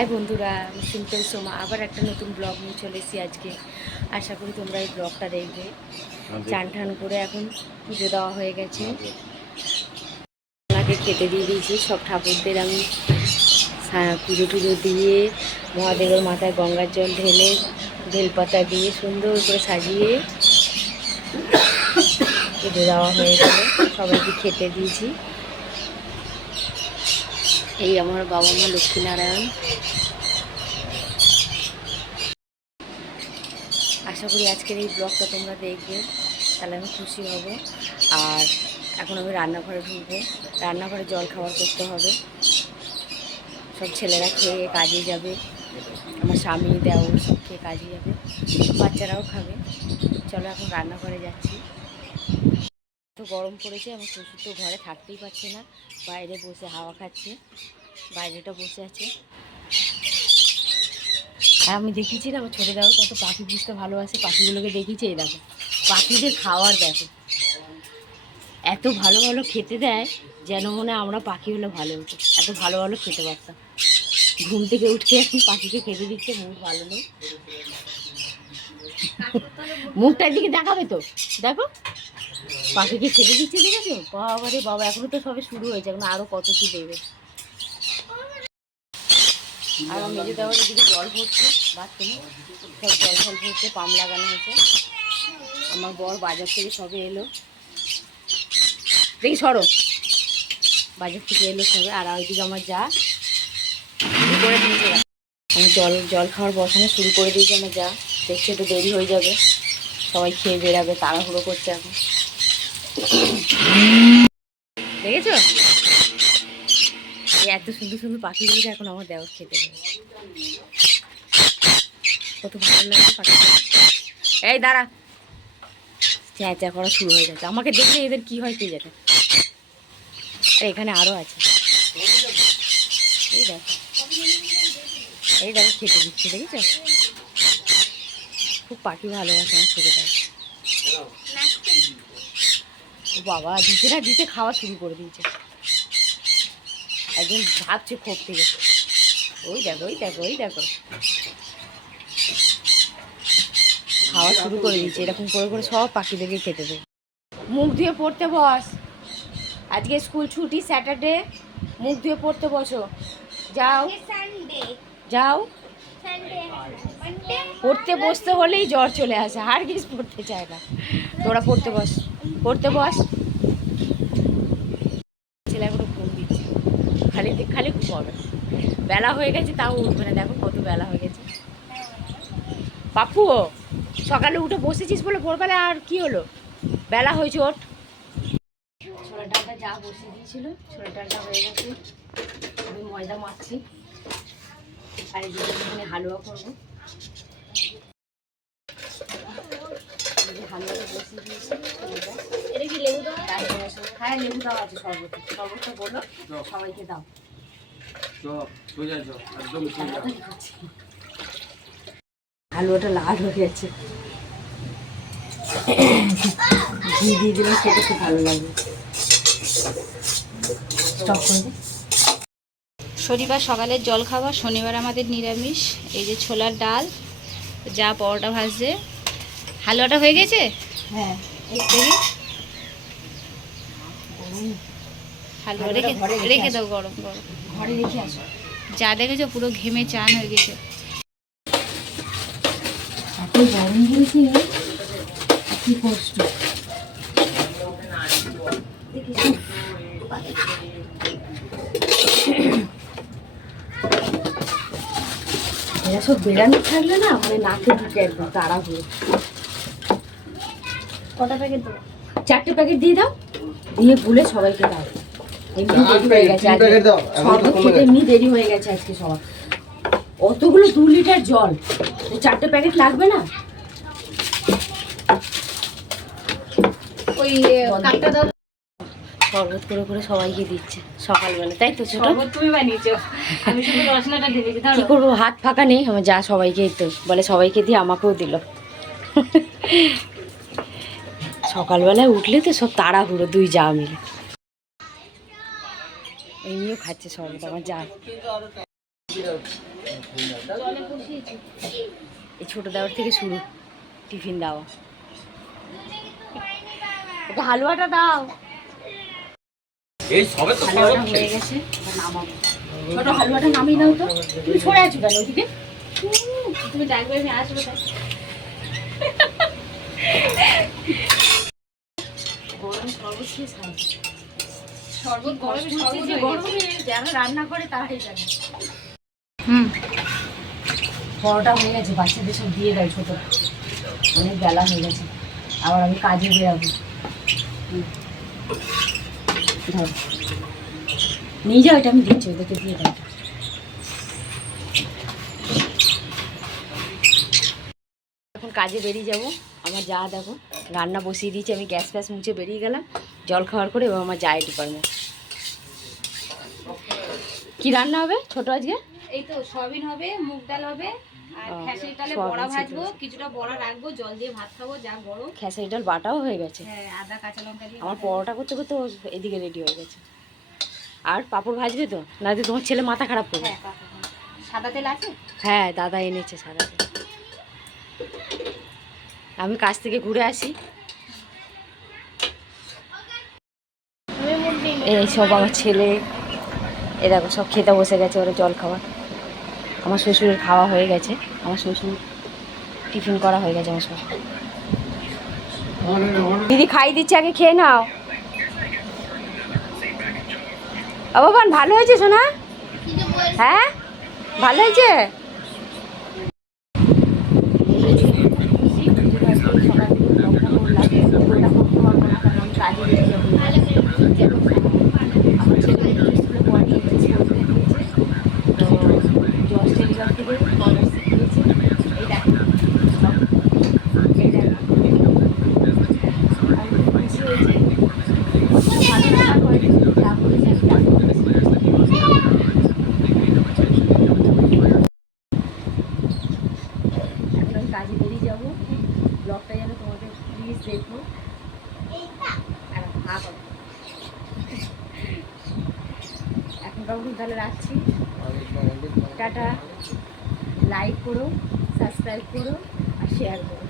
High বন্ধুরা, আমি simple Soma আবার একটা নতুন ব্লগ নিয়ে চলে এসেছি আজকে। আশা করি তোমরা এই ব্লগটা দেখবে। চান টান করে এখন পুজো দেওয়া হয়ে গেছে, ওনাকে খেতে দিয়ে দিয়েছি। সব ঠাকুরদের আমি পুজো টুজো দিয়ে মহাদেবের মাথায় গঙ্গার জল ঢেলে বেলপাতা দিয়ে সুন্দর করে সাজিয়ে পুজো দেওয়া হয়ে গেল। সবাইকে খেতে দিয়েছি। এই আমার বাবা মা লক্ষ্মীনারায়ণ। আশা করি আজকের এই ব্লগটা তোমরা দেখবে, তাহলে আমি খুশি হব। আর এখন আমি রান্নাঘরে ঢুকবো, রান্নাঘরে জল খাবার করতে হবে। সব ছেলেরা খেয়ে কাজে যাবে, আমার স্বামী দেওর সব খেয়ে কাজে যাবে, বাচ্চারাও খাবে। চলো এখন রান্নাঘরে যাচ্ছি। তো গরম পড়েছে, আমার শ্বশুর তো ঘরে থাকতেই পারছে না, বাইরে বসে হাওয়া খাচ্ছে, বাইরেটা বসে আছে। আর আমি দেখেছি না, আমার ছোটো দেওয়ার কত পাখি পুষতে ভালোবাসে, পাখিগুলোকে দেখেছি। এই দেখো পাখিদের খাওয়ার দেখো, এত ভালো ভালো খেতে দেয় যেন মনে হয় আমরা পাখি হলে ভালো হতো, এত ভালো ভালো খেতে পারতাম। ঘুম থেকে উঠে এখন পাখিকে খেতে দিচ্ছে, মুখ ভালো নেই। মুখটার দিকে দেখাবে তো, দেখো পাখিকে খেতে দিচ্ছে, দেখেছো? বাবা রে বাবা, এখনো তো সবে শুরু হয়েছে, এখন আরও কত কি দেবে। আর মেজে দেওয়ার দিকে জল ভরছে, বাথরুমে সব জল ফল ভরছে, পাম্প লাগানো হয়েছে। আমার বর বাজার থেকে সবে এলো, দেখি সরো, বাজার থেকে এলো সবে। আর ওইদিকে আমার যা শুরু করে দিয়েছে, আমার জল খাওয়ার বসানো শুরু করে দিয়েছে আমার যা। দেখছে তো দেরি হয়ে যাবে, সবাই খেয়ে বেরাবে, তাড়াহুড়ো করছে এখন। দেখেছো এত সুন্দর সুন্দর পাখিগুলোকে এখন আমার দেওয়ার খেতে দেবে, কত ভালো লাগে পাখিগুলো। এই দাঁড়া, চেঁচা করা শুরু হয়ে যাচ্ছে, আমাকে দেখলে এদের কি হয় কে জানে। আর এখানে আরও আছে, এই দেখো এই দেখো খেতে দিচ্ছে, দেখেছো? খুব পাখি ভালোবাসে আমার ছোটোটা। ও বাবা, দিতে না দিতে খাওয়া শুরু করে দিয়েছে, একজন ভাবছে খোপ থেকে। ওই দেখো ওই দেখো ওই দেখো, খাওয়া শুরু করে দিয়েছে। এরকম করে করে সব পাখিদেরকে খেতে দেবে। মুখ ধুয়ে পড়তে বস, আজকে স্কুল ছুটি, স্যাটারডে। মুখ ধুয়ে পড়তে বসো, যাও যাও। পড়তে বসতে হলেই জ্বর চলে আসে, আর কিছু পড়তে চায় না। তোরা পড়তে বস, পড়তে বস। ছেলে এখনো ঘুম দিচ্ছে, খালি খালি ঘুমাবে। বেলা হয়ে গেছে তাও উঠবে না, দেখো কত বেলা হয়ে গেছে। পাপ্পুও সকালে উঠে বসেছিস বলে ভোরবেলা, আর কি হলো, বেলা হয়েছে ওঠ। ছোলার ডালটা যা বসিয়ে দিয়েছিল, ছোলার ডালটা হয়ে গেছে। আমি ময়দা মাখছি, আর এখানে হালুয়া করবো। হালুয়াটা বসিয়ে দিয়েছি। এটা কি লেবু দাও? হ্যাঁ লেবু দাও আছে, শরবতটা বলো সবাইকে দাও। হালুয়াটা লাল হয়ে গেছে, ঘি দিয়ে দিলে খেতে খুব ভালো লাগবে। স্টপ করে দে। শনিবার সকালের জল খাবার, শনিবার আমাদের নিরামিষ। এই যে ছোলার ডাল, যা পরোটা ভাজছে, হালুয়াটা হয়ে গেছে। হ্যাঁ হালুয়া রেখে দাও, গরম গরম ঘরে রেখে আসো। যা দেখেছো পুরো ঘেমে চান হয়ে গেছে। এত গরম হয়েছে, কি কষ্ট। এরা সব বেড়ানো থাকলে না, মানে নাকে ঢুকে একদম তাড়াহুড়ো। কটা প্যাকেট দেবো? 4টে প্যাকেট দিয়ে দাও, দিয়ে গুলে সবাইকে দাও। এমনি দেরি হয়ে গেছে আজকে, শরবত খেতে এমনি দেরি হয়ে গেছে আজকে সবার। অতগুলো 2 লিটার জল, 4টে প্যাকেট লাগবে না? ওই কাপটা দাও। শরবত করে করে সবাইকে দিচ্ছে সকালবেলা, তাই তো? শরবত তুমি বানিয়েছো, আমি শুধু রসনাটা ঢেলেছি। কি করবো, হাত ফাঁকা নেই আমার, যা সবাইকেই তো বলে, সবাইকে দিয়ে আমাকেও দিল। সকালবেলায় উঠলে তো সব তাড়াহুড়ো, 2 যা মিলে। এই নিয়েও খাচ্ছে শরবত আমার যা। জলে বসিয়েছি। এই ছোটো দেওয়ার থেকে শুরু টিফিন দেওয়া। ওকে হালুয়াটা দাও। এই সবে তো হালুয়াটা হয়ে গেছে, এবার নামাবো। ছোট হালুয়াটা নামিয়ে দাও তো। তুমি সরে আছো কেন ওদিকে? তুমি ডাকবে আমি আসবো তাই। গরম শরবত খেয়ে খাই। শরবত গরমে শরবত যে হয়ে গেছে। গরমে যারা রান্না করে তারাই জানে। হুম, পরোটা হয়ে গেছে, বাচ্চাদের সব দিয়ে দেয় ছোটো, অনেক বেলা হয়ে গেছে, আবার আমি কাজে বেরাবো। ধর নিয়ে যাও, এটা আমি দিচ্ছি, ওদেরকে দিয়ে দাও। এখন কাজে বেরিয়ে যাব। আমার যা দেখো রান্না বসিয়ে দিয়েছি, আমি গ্যাস ফ্যাস মুছে বেরিয়ে গেলাম জল খাওয়ার করে। এবার আমার যায় ডিপার্টমেন্ট। কি রান্না হবে ছোট আজকে? এই তো সয়াবিন হবে, মুগ ডাল হবে, আর ও, খেসারি ডালে সয়াবিন বড়া সিদ্ধ ভাজবো, হয়েছে। কিছুটা বড়া রাখবো, জল দিয়ে ভাত খাবো, যা গরম। খেসারি ডাল বাটাও হয়ে গেছে। হ্যাঁ, আদা কাঁচা লঙ্কা দিয়ে আমার বাটা। পরোটা করতে করতে ও এদিকে রেডি হয়ে গেছে। আর পাঁপড় ভাজবে তো, না তো তোমার ছেলে মাথা খারাপ করবে। হ্যাঁ, সাদা তেল আছে? হ্যাঁ, দাদা এনেছে সারা। আমি কাজ থেকে ঘুরে আসি। এই সব আমার ছেলে, এ দেখো সব খেতে বসে গেছে, ওরা জল খাওয়া। আমার শ্বশুরের খাওয়া হয়ে গেছে, আমার শ্বশুর টিফিন করা হয়ে গেছে। আমার শ্বশুর দিদি খাই দিচ্ছে, আগে খেয়ে নাও। বাবান ভালো হয়েছে সোনা? হ্যাঁ ভালো হয়েছে। কাজে বেরিয়ে যাবো, ব্লগটা যেন তোমাদের প্লিজ দেখো। এখনকার মতন তাহলে রাখছি, টাটা। লাইক করো, সাবস্ক্রাইব করো আর শেয়ার করো।